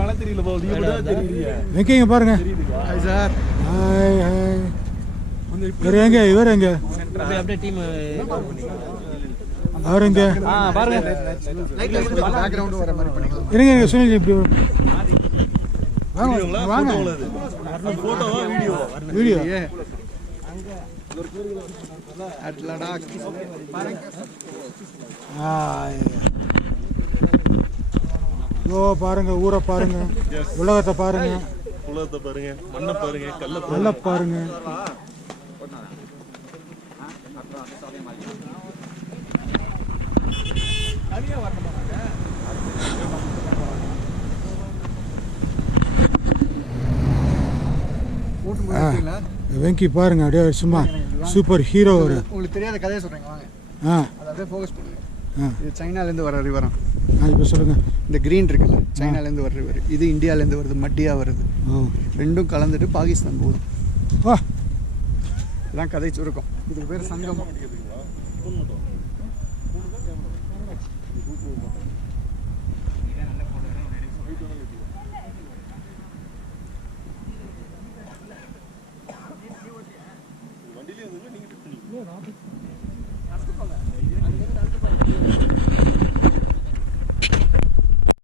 மழை தெரியல எங்கேங்க பாருங்க. Hi sir. Hi hi. இவர் எங்க இவர் எங்க அப்படியே டீம் அவர் எங்க பாருங்க. பேக்ரவுண்ட் வர மாதிரி பண்ணிக்கலாம். இருங்க இருங்க சுனில் இப்படி வாங்க வாங்க. போட்டோவா வீடியோ? வீடியோ. ஓ பாருங்க, ஊரை பாருங்க, உலகத்தை பாருங்க, உலகத்தை பாருங்க, மண்ணை பாருங்க, கல்ல பாருங்க. வெங்கி பாருங்க, அப்படியே சும்மா சூப்பர் ஹீரோ. உங்களுக்கு தெரியாத கதையை சொல்றீங்க வாங்க. அதை அப்படியே ஃபோக்கஸ் பண்ணுங்க. இது சைனாலேருந்து வர ரிவரம். இப்போ சொல்லுங்கள். இந்த க்ரீன் இருக்குல்ல, சைனாலேருந்து வர ரிவர். இது இந்தியாவிலேருந்து வருது, மட்டியாக வருது. ரெண்டும் கலந்துட்டு பாகிஸ்தான் போகுது. வா, இதுதான் கதை சுருக்கம். இதுக்கு பேர் சங்கமம்.